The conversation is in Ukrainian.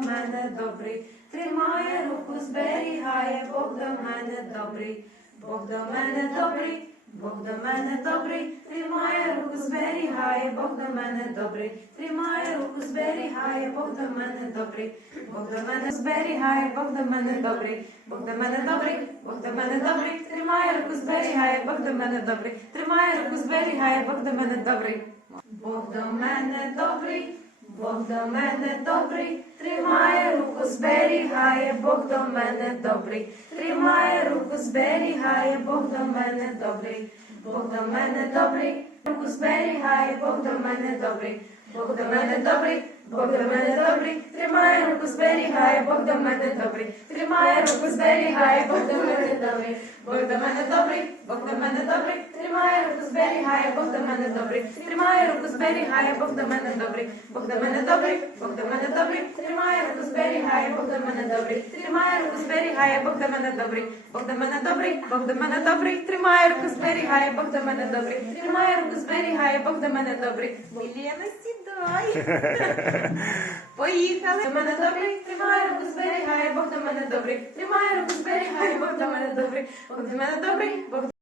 мене добрий, тримає руку, зберігає, Бог до мене добрий, Бог до мене добрий, Бог до мене добрий, тримає руку, зберігає, Бог до мене добрий, тримає руку, зберігає, Бог до мене добрий, Бог до мене зберігає, Бог до мене добрий, Бог до мене добрий, Бог до мене добрий, тримає руку, зберігає, Бог до мене добрий, тримає руку, зберігає, Бог до мене добрий. Бог до мене добрий, Бог до мене добрий, тримає руку, зберігає, Бог до мене добрий, тримає руку, зберігає, Бог до мене добрий, Бог до мене добрий, руку зберігає, Бог до мене добрий, Бог до мене добрий, Бог до мене добрий, тримає руку, зберігає, Бог до мене добрий, тримає руку, зберігає, Бог до мене добрий, Бог до мене добрий, Бог до мене добрий, тримає руку, зберігає, Бог до мене добрий, тримає руку, зберігає, Бог до мене добрий, Бог до мене добрий, Бог до мене добрий, тримає руку, зберігає, Бог до мене добрий, тримає руку, зберігає, Бог до мене добрий, Бог до мене добрий, Бог до мене добрий, тримає руку, зберігає, Бог до мене добрий, тримає руку, зберігає, Бог до мене добрий. Мілена, сідай. Поїхали. До мене добрий, тримає руку, зберігає, Бог до мене добрий, тримає руку, зберігає, добрий, Бог до мене добрий, Бог